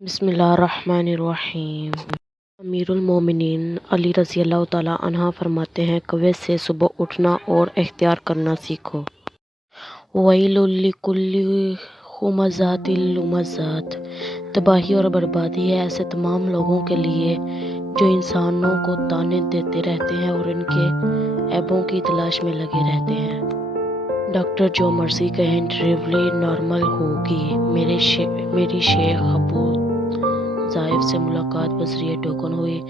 بسم اللہ الرحمن الرحیم۔ امیر المومنین علی رضی اللہ تعالیٰ عنہ فرماتے ہیں، کوے سے صبح اٹھنا اور اختیار کرنا سیکھو۔ ویل لکل ہمزۃ لمزۃ، تباہی اور بربادی ہے ایسے تمام لوگوں کے لیے جو انسانوں کو طعنے دیتے رہتے ہیں اور ان کے عیبوں کی تلاش میں لگے رہتے ہیں۔ ڈاکٹر جو مرضی کہیں، ڈلیوری نارمل ہوگی۔ میری شیخ ابو ضائف سے ملاقات بذریعہ ٹوکن ہوئی۔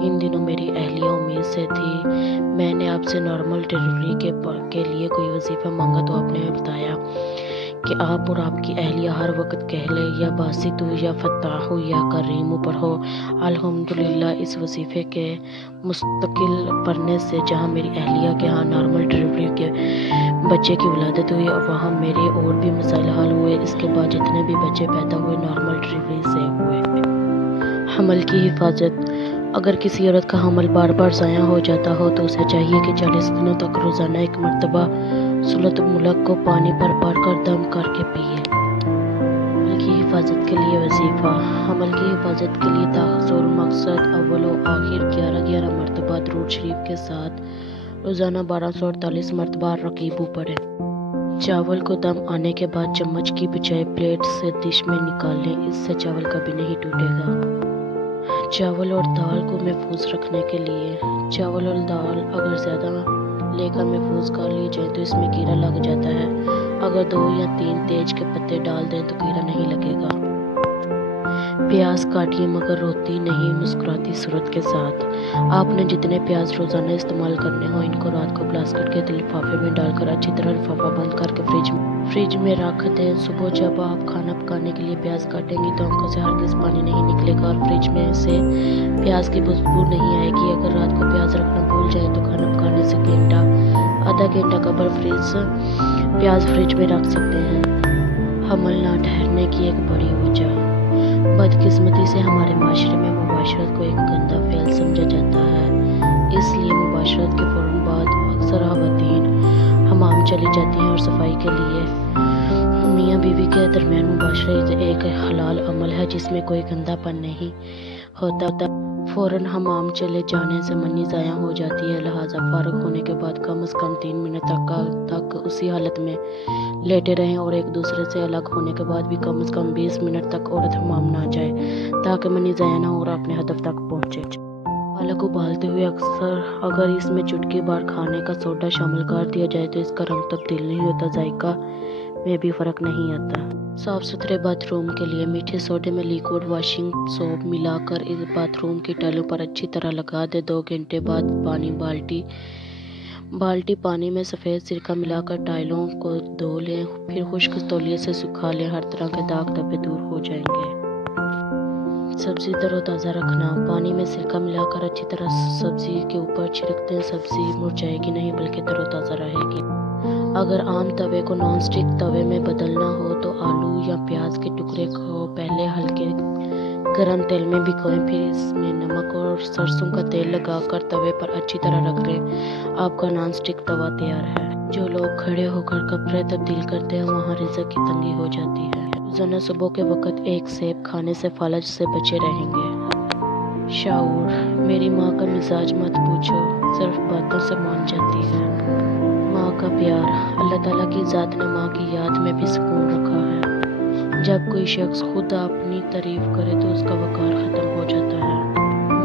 ان دنوں میری اہلیہ امید سے تھی۔ میں نے آپ سے نارمل ڈلیوری کے لیے کوئی وظیفہ مانگا تو آپ نے بتایا کہ آپ اور آپ کی اہلیہ ہر وقت کہلے یا باسط یا فتاح یا کریم پڑھو۔ الحمدللہ اس وظیفے کے مستقل پڑھنے سے جہاں میری اہلیہ کے ہاں نارمل ڈلیوری کے بچے کی ولادت ہوئی اور وہاں میرے اور بھی مسائل حل ہوئے۔ اس کے بعد جتنے بھی بچے پیدا ہوئے نارمل ڈلیوری سے ہوئے۔ حمل کی حفاظت۔ اگر کسی عورت کا حمل بار بار ضائع ہو جاتا ہو تو اسے چاہیے کہ 40 دنوں تک روزانہ ایک مرتبہ سلۃ ملک کو پانی پر بار کر دم کر کے پیے۔ حمل کی حفاظت کے لیے وظیفہ۔ حمل کی حفاظت کے لیے تحصیل مقصد اول و آخر 11 مرتبہ درود شریف کے ساتھ روزانہ 1248 مرتبہ رقیبو پڑھیں۔ چاول کو دم آنے کے بعد چمچ کی بجائے پلیٹ سے ڈش میں نکال لیں، اس سے چاول کبھی نہیں ٹوٹے گا۔ چاول اور دال کو محفوظ رکھنے کے لیے۔ چاول اور دال اگر زیادہ لے کر محفوظ کر لی جائے تو اس میں کیڑا لگ جاتا ہے۔ اگر 2 یا 3 تیج کے پتے ڈال دیں تو کیڑا نہیں لگے گا۔ پیاز کاٹیے مگر روتی نہیں، مسکراتی صورت کے ساتھ۔ آپ نے جتنے پیاز روزانہ استعمال کرنے ہوں ان کو رات کو پلاسٹک کے لفافے میں ڈال کر اچھی طرح لفافہ بند کر کے فریج میں رکھ دیں۔ صبح جب آپ کھانا پکانے کے لیے پیاز کاٹیں گی تو آنکھوں سے ہرگز پانی نہیں نکلے گا اور فریج میں سے پیاز کی بدبو نہیں آئے گی۔ اگر رات کو پیاز رکھنا بھول جائیں تو کھانا پکانے سے آدھا گھنٹہ قبل پیاز فریج میں رکھ سکتے ہیں۔ حمل نہ ٹھہرنے کی ایک بڑی وجہ۔ بدقسمتی سے ہمارے معاشرے میں مباشرت کو ایک گندا فعل سمجھا جاتا ہے، اس لیے مباشرت کے فوراً بعد اکثر خواتین حمام چلی جاتی ہیں اور صفائی کے لیے۔ میاں بیوی کے درمیان مباشرت ایک حلال عمل ہے جس میں کوئی گندا پن نہیں ہوتا۔ فوراً حمام چلے جانے سے منی ضائع ہو جاتی ہے، لہٰذا فارغ ہونے کے بعد کم از کم 3 منٹ تک اسی حالت میں لیٹے رہیں اور ایک دوسرے سے الگ ہونے کے بعد بھی کم از کم 20 منٹ تک عورت حمام نہ جائے تاکہ منی ضائع نہ ہو اور اپنے ہدف تک پہنچے۔ پالک ابالتے ہوئے اگر اس میں چٹکی بھر کھانے کا سوڈا شامل کر دیا جائے تو اس کا رنگ تبدیل نہیں ہوتا، ذائقہ میں بھی فرق نہیں آتا۔ صاف ستھرے باتھ روم کے لیے میٹھے سوڈے میں لیکوڈ واشنگ سوپ ملا کر اس باتھ روم کی ٹائلوں پر اچھی طرح لگا دیں۔ 2 گھنٹے بعد بالٹی پانی میں سفید سرکہ ملا کر ٹائلوں کو دھو لیں، پھر خشک تولیے سے سکھا لیں، ہر طرح کے داغ دھبے دور ہو جائیں گے۔ سبزی تر و تازہ رکھنا۔ پانی میں سرکہ ملا کر اچھی طرح سبزی کے اوپر چھڑک دیں، سبزی مرجھائے گی نہیں بلکہ تر و تازہ رہے گی۔ اگر عام توے کو نان سٹک توے میں بدلنا ہو تو آلو یا پیاز کے ٹکڑے کو پہلے ہلکے گرم تیل میں بھگوئیں، پھر اس میں نمک اور سرسوں کا تیل لگا کر توے پر اچھی طرح رکھ لیں، آپ کا نان سٹک توا تیار ہے۔ جو لوگ کھڑے ہو کر کپڑے تبدیل کرتے ہیں وہاں رزق کی تنگی ہو جاتی ہے۔ روزانہ صبح کے وقت 1 سیب کھانے سے فالج سے بچے رہیں گے۔ شعور۔ میری ماں کا مزاج مت پوچھو، صرف باتوں سے مان جاتی ہے۔ ماں کا پیار۔ اللہ تعالیٰ کی ذات نے ماں کی یاد میں بھی سکون رکھا ہے۔ جب کوئی شخص خود اپنی تعریف کرے تو اس کا وقار ختم ہو جاتا ہے۔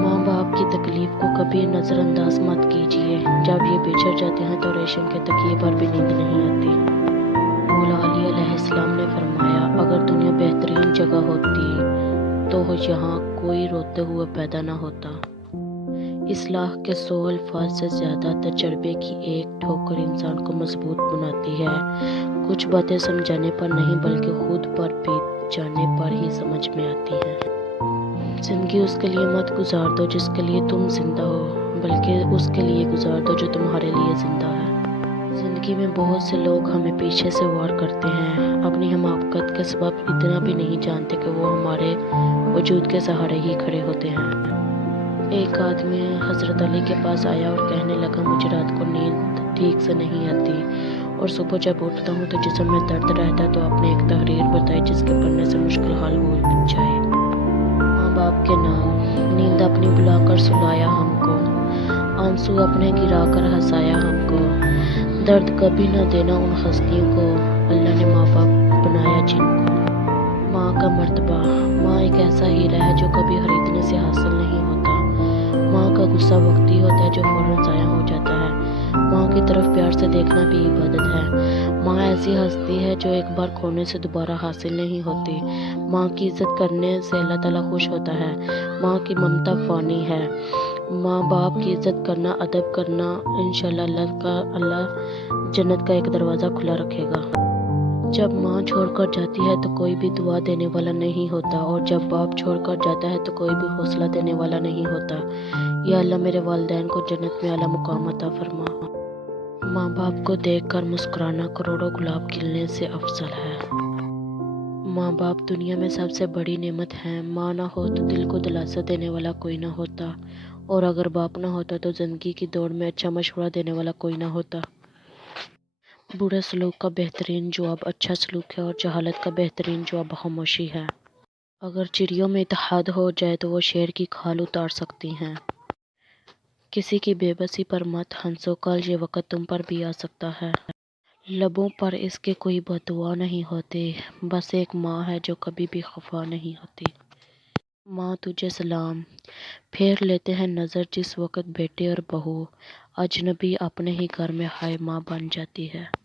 ماں باپ کی تکلیف کو کبھی نظر انداز مت کیجیے، جب یہ بچھڑ جاتے ہیں تو ریشم کے تکیے پر بھی نیند نہیں آتی۔ مولا علی علیہ السلام نے فرمایا، اگر دنیا بہترین جگہ ہوتی تو یہاں کوئی روتے ہوئے پیدا نہ ہوتا۔ اصلاح کے 100 الفاظ سے زیادہ تجربے کی ایک ٹھوکر انسان کو مضبوط بناتی ہے۔ کچھ باتیں سمجھانے پر نہیں بلکہ خود پر بیت جانے پر ہی سمجھ میں آتی ہیں۔ زندگی اس کے لیے مت گزار دو جس کے لیے تم زندہ ہو، بلکہ اس کے لیے گزار دو جو تمہارے لیے زندہ ہے۔ زندگی میں بہت سے لوگ ہمیں پیچھے سے وار کرتے ہیں، اپنی حماقت کے سبب اتنا بھی نہیں جانتے کہ وہ ہمارے وجود کے سہارے ہی کھڑے ہوتے ہیں۔ ایک آدمی حضرت علی کے پاس آیا اور کہنے لگا، مجھے رات کو نیند ٹھیک سے نہیں آتی اور صبح جب اٹھتا ہوں تو جسم میں درد رہتا ہے، تو آپ نے ایک تحریر بتائی جس کے پڑھنے سے مشکل حل ہو جائے۔ پانی پلا کر سلایا ہم کو، آنسو اپنے گرا کر ہنسایا ہم کو، درد کبھی نہ دینا ان ہستیوں کو، اللہ نے ماں باپ بنایا جن کو۔ ماں کا مرتبہ، ماں ایک ایسا ہیرا ہے جو کبھی خریدنے سے حاصل نہیں ہوتا۔ ماں کا غصہ وقتی ہوتا ہے جو فوراً ضائع ہو جاتا ہے۔ ماں کی طرف پیار سے دیکھنا بھی عبادت ہے۔ ماں ایسی ہستی ہے جو ایک بار کھونے سے دوبارہ حاصل نہیں ہوتی۔ ماں کی عزت کرنے سے اللہ تعالیٰ خوش ہوتا ہے۔ ماں کی ممتا فانی ہے۔ ماں باپ کی عزت کرنا، ادب کرنا، انشاءاللہ اللہ جنت کا ایک دروازہ کھلا رکھے گا۔ جب ماں چھوڑ کر جاتی ہے تو کوئی بھی دعا دینے والا نہیں ہوتا، اور جب باپ چھوڑ کر جاتا ہے تو کوئی بھی حوصلہ دینے والا نہیں ہوتا۔ یا اللہ میرے والدین کو جنت میں اعلیٰ مقام عطا فرما۔ ماں باپ کو دیکھ کر مسکرانا کروڑوں گلاب کھلنے سے افضل ہے۔ ماں باپ دنیا میں سب سے بڑی نعمت ہے۔ ماں نہ ہو تو دل کو دلاسا دینے والا کوئی نہ ہوتا، اور اگر باپ نہ ہوتا تو زندگی کی دوڑ میں اچھا مشورہ دینے والا کوئی نہ ہوتا۔ برے سلوک کا بہترین جواب اچھا سلوک ہے، اور جہالت کا بہترین جواب خاموشی ہے۔ اگر چڑیوں میں اتحاد ہو جائے تو وہ شیر کی کھال اتار سکتی ہیں۔ کسی کی بے بسی پر مت ہنسو، کل یہ وقت تم پر بھی آ سکتا ہے۔ لبوں پر اس کے کوئی بددعا نہیں ہوتی، بس ایک ماں ہے جو کبھی بھی خفا نہیں ہوتی۔ ماں تجھے سلام۔ پھیر لیتے ہیں نظر جس وقت بیٹے اور بہو، اجنبی اپنے ہی گھر میں ہائے ماں بن جاتی ہے۔